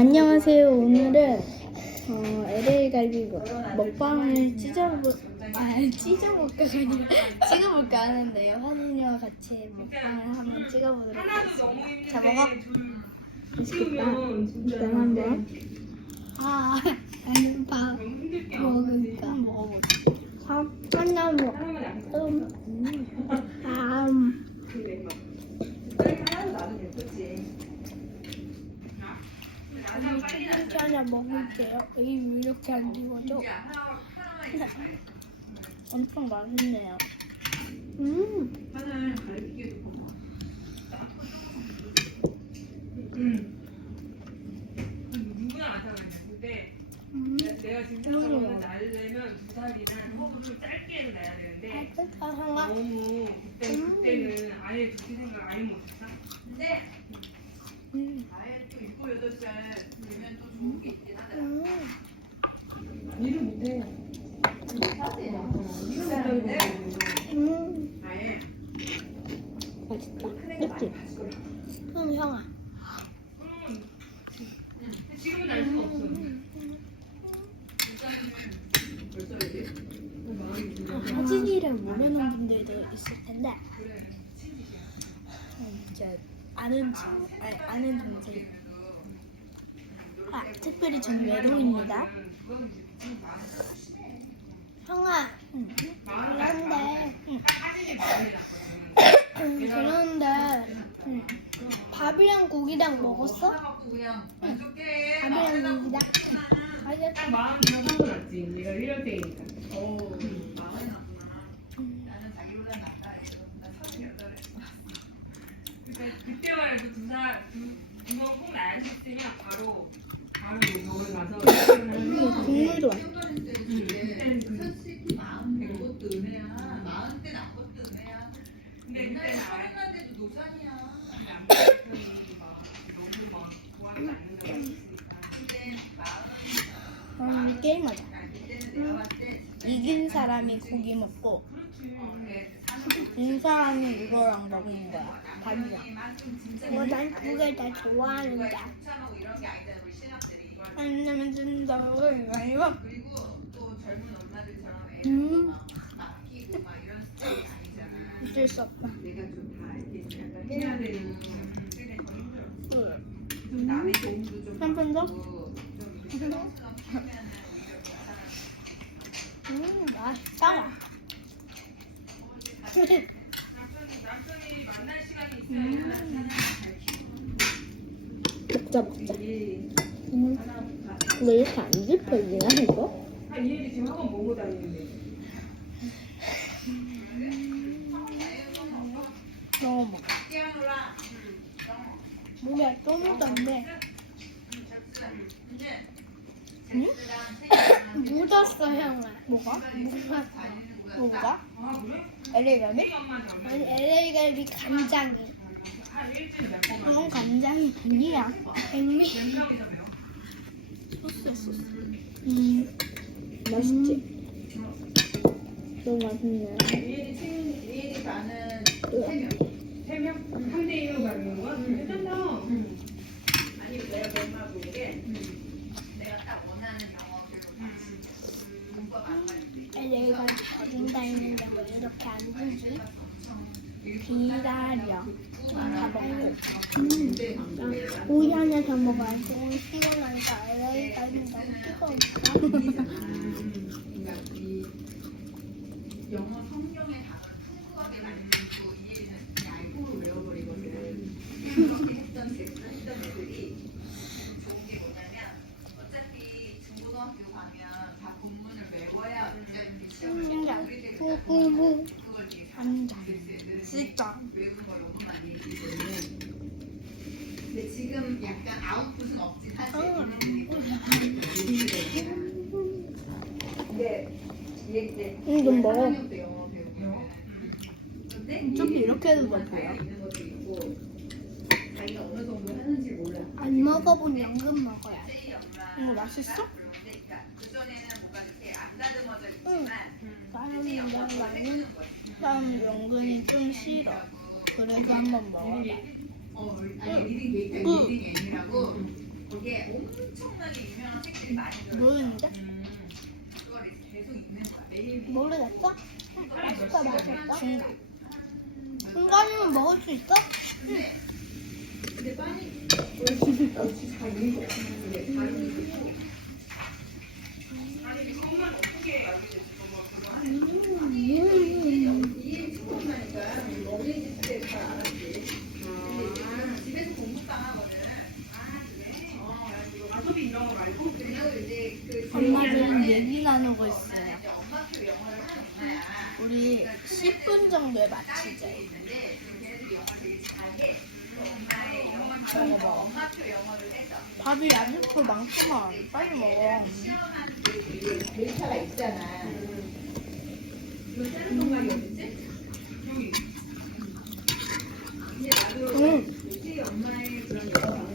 안녕하세요. 오늘은 어, LA 갈비 먹- 먹방을 찢어볼 아 찢어볼까 아니라 찍어볼까 하는데요. 화진이와 같이 먹방을 한번 찍어보도록 하겠습니다. 자 먹어. 맛있겠다. 일단 한번. 아 나는 밥 먹을까 먹어볼게. 밥 하나 먹. 음. 아. 음. 이렇게 하나 먹을게요. 이 이렇게 안 익어져. 엄청 맛있네요. 음. 내가 생각하는 나를 내면 두 살이나 좀 짧게 나야 되는데. 너무 그때 음. 그때는 아예 그렇게 생각 아예 못했다. 음. 음. 아는 친구, 아니, 아는 동생. 아, 특별히 전 외로입니다. 형아, 응. 그런데, 응. 응, 그런데, 응. 밥이랑 고기랑 먹었어? 만족해. 밥이랑 고기랑? 알겠어. 마음이 상관없지. 내가 이럴 때니까. 어, 마음이 났구나. 나는 자기보다 낫다. 이거. 나 서른여덟에. 그러니까 그때만 해도 두 살, 두, 이거 꼭 나야 싶으면 바로 바로 여기 가서 이거 국물 좋아. 그때는 그 솔직히 마음 된 것도 은혜야. 마음 때난 것도 은혜야. 근데 그때 옛날에 나야 서른한데도 노산이야. 너무 막 좋아하지 않는다고 했으니까. 근데 마음 음, 게임하자. 이긴 사람이 고기 먹고. 진 사람이 이거랑 먹는 거야. 밥이랑. 뭐, 난두개다 좋아하는데. 왜냐면 준다고 이거 이거. 음. 어쩔 수 없다. 내가 좀다 이렇게 몸에 떠물도 안돼 응? 묻었어 형아 뭐가? 묻었어 뭐가? LA 갈비? 아니 LA 갈비 간장이 그건 간장이 아니야 백미 소스야 소스 음. 맛있지? 음. 너무 맛있네 음. 3명? 3대 1로 가는 건 음. 괜찮다. 음. 아니 내가 엄마하고 이게 내가 딱 원하는 영어로 문법 안 가르쳐. 내가 가진 다 있는 데 이렇게 안 주지? 기다려. 우유 하나 먹어야지. 피곤하니까 여기가 너무 피곤하다. 영어 성경의 답을 풍부하게 만든 진짜. 외우는 근데 지금 약간 아웃풋은 없진 하지. 근데 이게 이제 응, 좀 먹어. 근데 좀 이렇게 해도 정말 돼요? 잘 있는 것도 있고 자기가 어느 정도 하는지 몰라. 안 먹어본 연근 먹어야 돼. 이거 맛있어? 그러니까 그 전에는 뭔가 이렇게 안 다듬어져 응. 있지만 나는 많이 난 연근이 좀 싫어. 그래서 한번 먹어봐. 응. 읽는 거야. 매일 모르겠어? 맛있다 맛있다 중간 중간이면 먹을 수 있어? 근데 빵이 얼추 얼추 잘 읽는 거 같은데 다른 거 아니 그것만 어떻게 알게 됐어? 뭐 그거 하는 음. 이 좋은다니까 어린이집 때다 알았지. 근데 지금 집에서 공부방 하거든. 아 그래? 어, 그래가지고 가섭이 이런 거 말고 그리고 이제 그 엄마랑 얘기 나누고 있어요 이제 엄마표 영어를 하는 엄마야. 우리 10분 정도에 먹어. 해서 밥이 아직도 많구만 빨리 먹어 데이터가 있잖아. 응.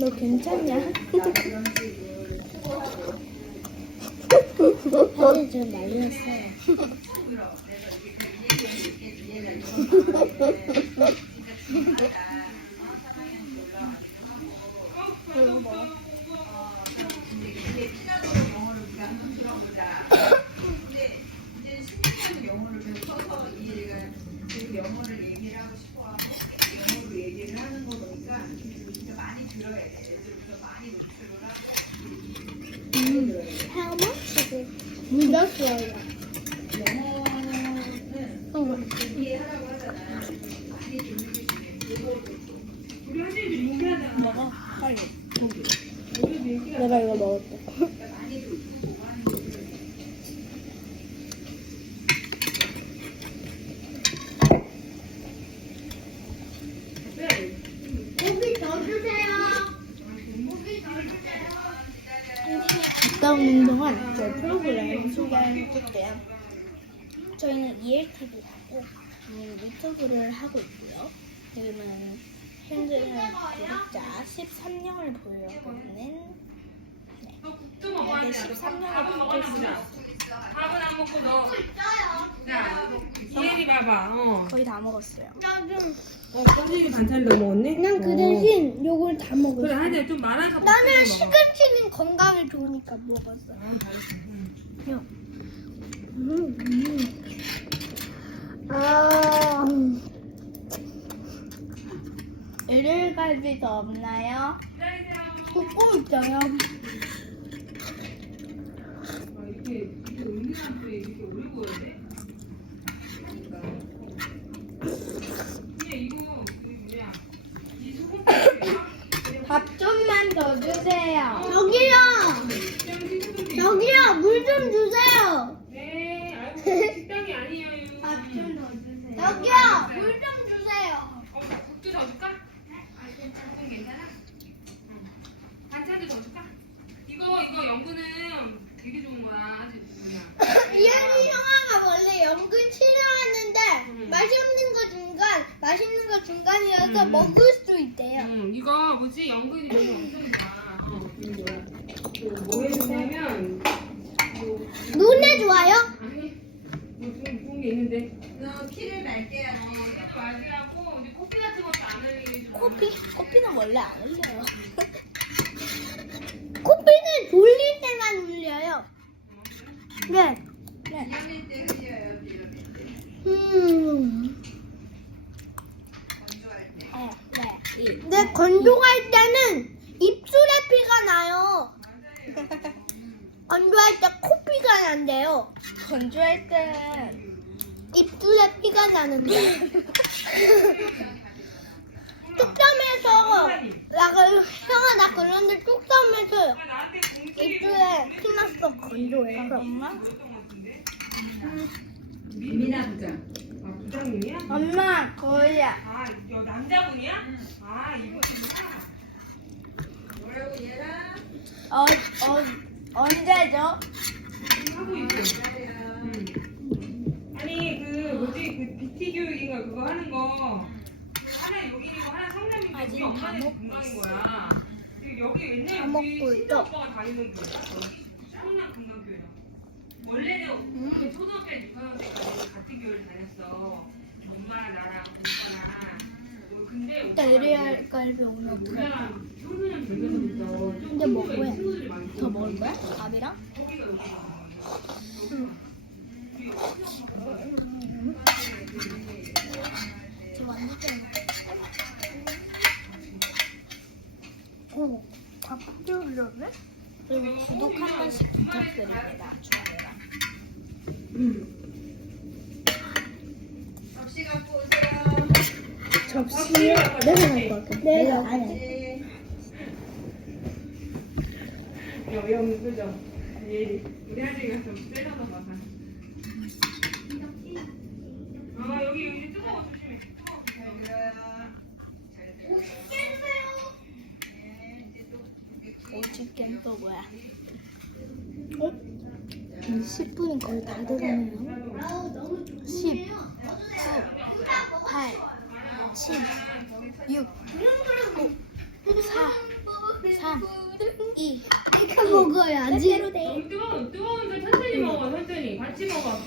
너 괜찮냐? 식으로 사실 좀 말렸어 How much? 믿었어요 영어는 이해하라고 하잖아. 많이 들리게 되고 우리 한진이 얘기하잖아. 먹어 빨리 내가 이거 먹을게 많이 듣고 뭐 하는 거를 고기 더 주세요 갔다 오는 동안 저희 프로그램 소개해줄게요 저희는 ELTV라고 유튜브를 하고 있고요 지금은 현재 구독자 13명을 보유하고 있는 너 국도 먹어야 돼. 네, 13년에 밥은 붙어 먹어주자. 있어요. 밥은 안 먹고 너. 자, 이혜리 봐봐. 어. 거의 다 먹었어요 어, 선생님이 반찬을 너 먹었네? 그냥 그 대신 요걸 다 그래, 하여튼 좀 말아서 나는 먹어. 시금치는 건강에 좋으니까 먹었어요 아, 다 있어. 응. 음, 음. 없나요? 있어요. 아, 뭐야. 이 소금국이야? 밥 좀만 더 주세요. 식당이 여기요, 물 좀 주세요. 네, 아이고, 식당이 아니에요. 밥 좀 더 주세요. 여기요, 물 좀 주세요. 어, 국도 더 줄까? 아, 국은 괜찮아? 응. 반찬도 더 줄까? 이거, 이거 연근은 되게 좋은 거야. 아주 그냥. 이현이 형아가 원래 연근 싫어하는데 음. 맛있는 거 중간, 맛있는 거 중간이어서 음. 먹을 수 있대요. 응, 이거 뭐지? 연근이 되게 엄청 좋아. 어, 이거 뭐 해주냐면, 뭐, 눈에 좋아요? 아니, 뭐좀 좋은 게 있는데. 너 키를 어, 하지. 이거 맞으라고, 이제 커피 같은 것도 안 흘리게. 커피? 커피는 원래 안 흘려요. 커피는 돌릴 때만 흘려요. 네. 네. 비염일 때 흘려요. 비염일 때. 음. 건조할 때. 네. 네. 근데 건조할 때는 입술에 피가 나요. 건조할 때 코피가 난대요. 건조할 때 입술에 피가 나는데. 뚝섬에서 나가 형아 나 그런데 공지 입술에 피 났어 건조해서. 것 같은데? 미나 부장. 아, 부장님이야? 엄마 거야. 아, 여 남자분이야? 아, 이분이구나. 뭐라고 얘랑 어, 어, 언제죠? 하고 있어. 음. 아니, 그, 뭐지, 그, BT 교육인가 그거 하는 거. 하나 여기이고 하나 성남이고 아직 우리 다 먹고 건강인 거야. 그리고 여기 다 옛날에 먹고 우리 있어. 친정 오빠가 다니는 거야. 성남 건강교회야. 원래는 우리 초등학교 6학년 때까지 같은 교회를 다녔어. 엄마랑 나랑 오빠랑 근데 일단 LA 갈비 오면 어떡할 거야? 우리나라 청소년 결과서부터 근데 뭐 뭐야? 친구들이 많이 더 먹을 거야? 밥이랑? 거기가 여기가 저 완전 오, 다 부드러운데? 그리고 구독 한 번씩 부탁드립니다. 접시 갖고 오세요. 접시에 내가 갈 거야. 내가 아니. 네. 여기 없는 그죠? 예리 우리 아들이가 좀 봐서 아 여기 여기 뜨거워 조심해 뜨거워 조심해 오치킨 또 뭐야? 어? 10분이 거의 다 돼가네요. 10, 9, 8, 7, 6, 5, 4, 3, 2, 이거 먹어야지. 너무 뜨거워 뜨거운데 천천히 먹어 천천히 같이 먹어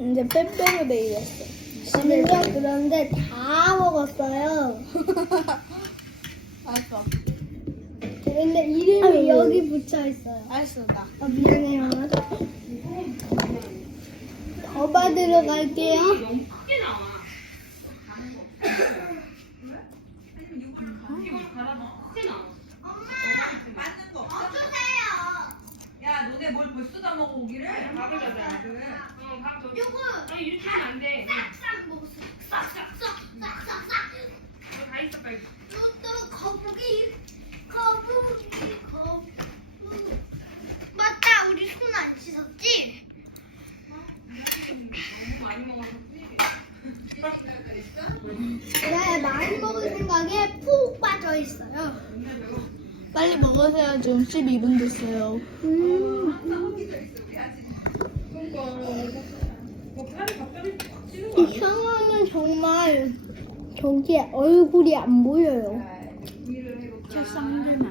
이제 빼빼로 데이였어. 저는요 그런데 다 먹었어요. 알았어. 근데 이름이 여기 붙여 있어요. 알았어 나. 아, 미안해요. 더 받으러 갈게요. 야, 너네 뭘 벌써 다 먹어 오기를? 밥을 가자 어, 밥 줘. 아니 이렇게 하면 안돼 이거 다 있어 빨리 맞다, 우리 손 안 씻었지? 많이 네, 많이 먹을 생각에 푹 빠져 있어요. 빨리 먹으세요. 지금 12분 됐어요. 뭐 살이 갑자기 확 찌는 거이 아니야? 형아는 정말 저기에 얼굴이 안 보여요. समजेना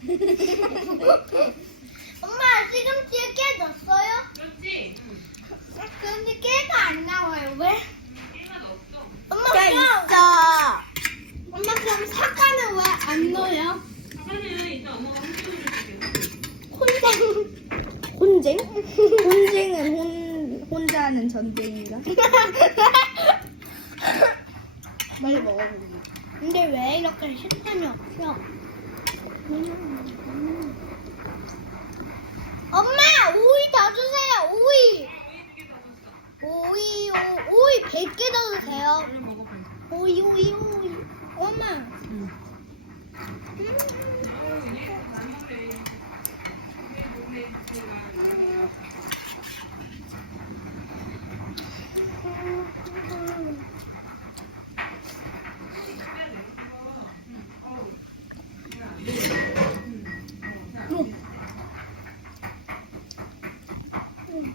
엄마 시금치에 깨 넣었어요? 그렇지? 응. 근데 깨가 안 나와요 왜? 깨가 없어 엄마 깨 있어. 엄마 그럼 사과는 왜 안 넣어요? 사과는 이따 엄마가 훔쳐줄게 혼쟁. 혼쟁? 혼쟁은 혼 혼자 하는 전쟁인가? 빨리 먹어보기. 근데 왜 이렇게 식감이 없어? 엄마 오이 더 주세요. 오이. 오이 오, 오이 100개 더 주세요. 오이 오이 오이. 엄마. 음. 어우 얘잘 먹네 이게 먹네 제가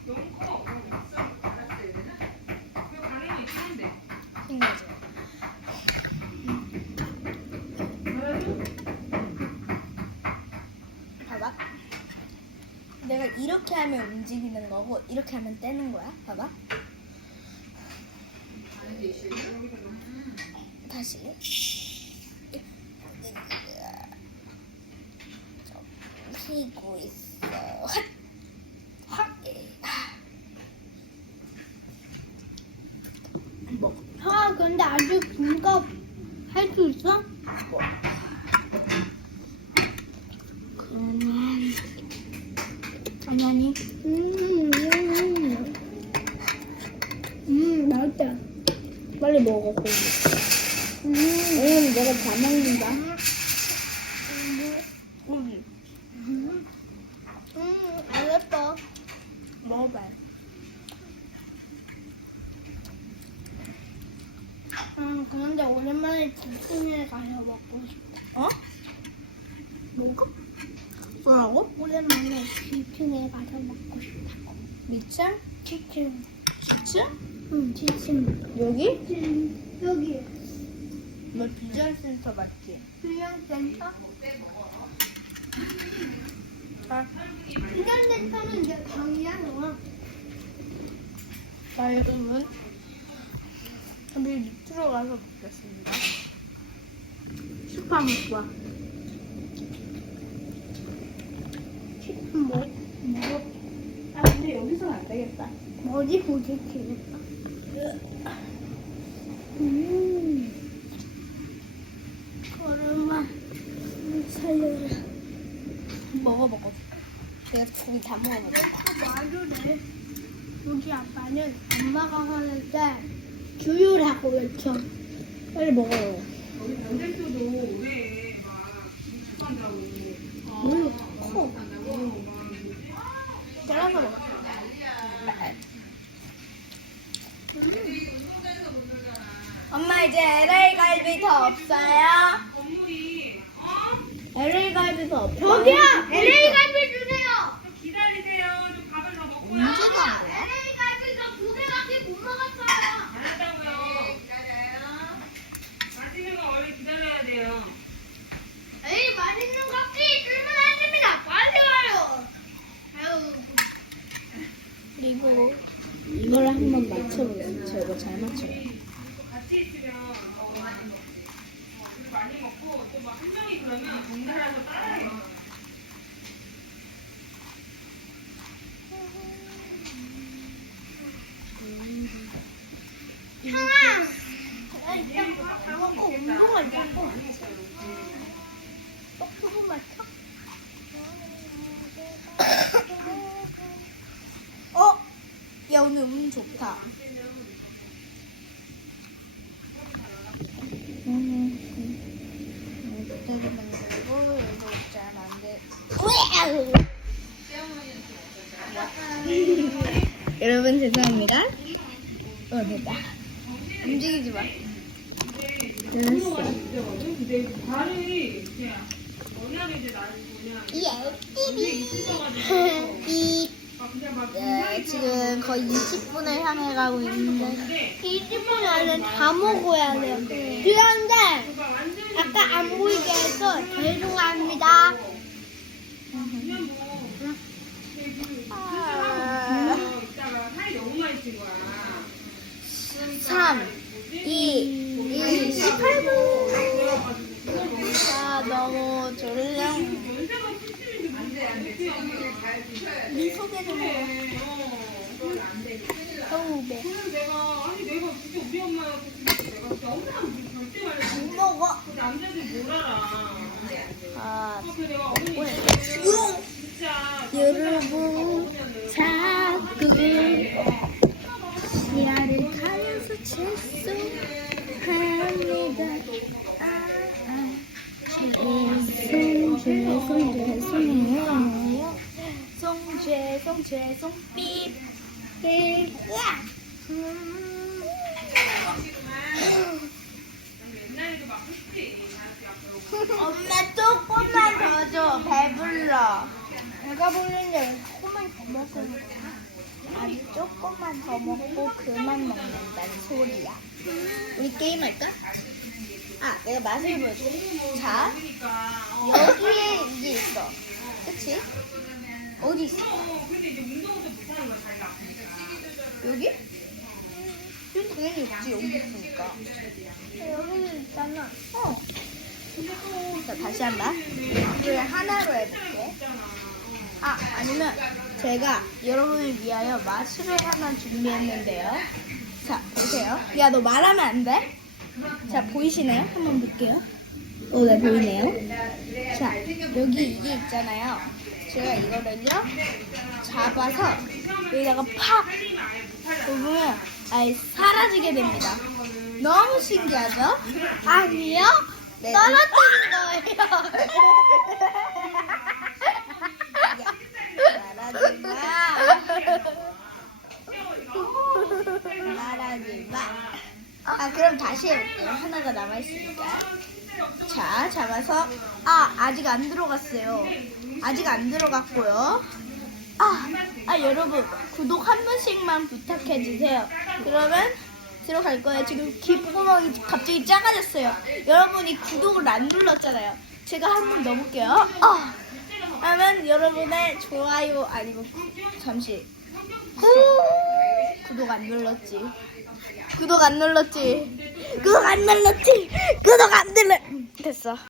너무 커 그 가는 거 있긴 한데 신기하죠? 봐봐. 내가 이렇게 하면 움직이는 거고 이렇게 하면 떼는 거야. 봐봐. 다시. 피고 있어. 핫. 핫. 뭐? 아 근데 아직 김밥 할 수 있어? 뭐? 그러면 당연히 음, 음, 음 맛있다 빨리 먹어 고기 음, 음 내가 다 먹는다 고기 음, 음 알았어 먹어봐요. 음, 그런데 오랜만에 디스니에 가서 먹고 싶다. 어? 뭐가? 뭐라고? 오랜만에 디스니에 가서 먹고 싶다고. 미참? 치킨. 치킨? 응, 치킨. 여기? 여기. 너 비전 센터 맞지? 비전 센터? 아, 비전 센터는 이제 방이야, 너가. 자, 여러분. 우리 밑으로 가서 먹겠습니다. 슈퍼 먹고 와. 치킨 뭐, 뭐. 아, 근데 여기서는 안 되겠다. 어디 부딪히겠다. 음. 얼음아, 살려라. 먹어, 먹어. 내가 고기 다. 말을 해. 우리 아빠는 엄마가 하는데 주유라고 외쳐. 빨리 먹어요. 물 커. 잘라서 먹어. 엄마 이제 LA 갈비 더 없어요? LA 갈비 더 없어요? 저기요! LA 갈비 주세요! 좀 기다리세요. 좀 밥을 더 먹고요. 언제가? LA 갈비 저두 개밖에 못 먹었어요. 알았다고요. 맛있는 거 원래 기다려야 돼요. 에이 맛있는 커피 주문하십니다. 빨리 와요. 아유. 그리고 이걸 한번 맞춰보세요. 저 이거 잘 맞춰요. 많이 먹고 어, 많이 먹고 또막한 명이 그러면 덩달아서 따라해요. 형아! 일단 다 먹고 운동을 자꾸 또 표본 맞춰? 어? 야 오늘 운 좋다. 음, 만들고. 여러분 죄송합니다. 어 됐다. 움직이지 마. 됐어. 발이 네, 지금 거의 20분을 향해 가고 있는데 근데 20분 안에 다 먹어야 돼요. 그런데 아까 안 보이게 해서 죄송합니다. 그냥 뭐 아, 있다가 살이 너무 많이 찐 거야. 3, 2, 1, 18분. 아, 너무 졸려. 연세가 70인데 안돼 안돼 네 소개 좀 해요. 서우배. 그래서 내가 아니 내가 진짜 우리 진짜 내가 엄마랑 절대 말고 못 먹어. 그 남자들 뭘 알아. 아, 그래서 여러분, 자꾸 시야를 가려서 죄송합니다. 아, 엄마 조금만 더 줘. 배불러. 내가 부르는데 조금만 더 먹으면 아니 조금만 더 먹고 그만 먹는다는 소리야. 우리 게임 할까? 아, 내가 맛을 보여줄게. 자, 그러니까 어. 여기에 이게 있어. 그치? 어디 있어? 어, 자기가 아프니까. 여기? 여기 당연히 없지, 여기 있으니까. 여기는 있잖아. 어. 자, 다시 한다. 이걸 하나로 해볼게. 아, 아니면 제가 여러분을 위하여 마술을 하나 준비했는데요. 자, 보세요. 야, 너 말하면 안 돼? 자, 보이시나요? 한번 볼게요. 오, 네, 보이네요. 자, 여기 이게 있잖아요. 제가 이거를요, 잡아서 여기다가 팍! 보면 아예 사라지게 됩니다. 너무 신기하죠? 아니요? 떨어뜨린 거예요. 마. 말하지 마. 아 그럼 다시 해볼게요. 하나가 남아 있으니까. 자 잡아서 아 아직 안 들어갔어요. 아직 안 들어갔고요. 아, 아 여러분 구독 한 번씩만 부탁해 주세요. 그러면 들어갈 거예요. 지금 귓구멍이 갑자기 작아졌어요. 여러분이 구독을 안 눌렀잖아요. 제가 한 번 넣어볼게요. 아, 그러면 여러분의 좋아요 아니고 잠시 구, 구독 안 눌렀지. 구독 안 눌렀지. 구독 안 눌렀지. 구독 안 눌렀. 됐어.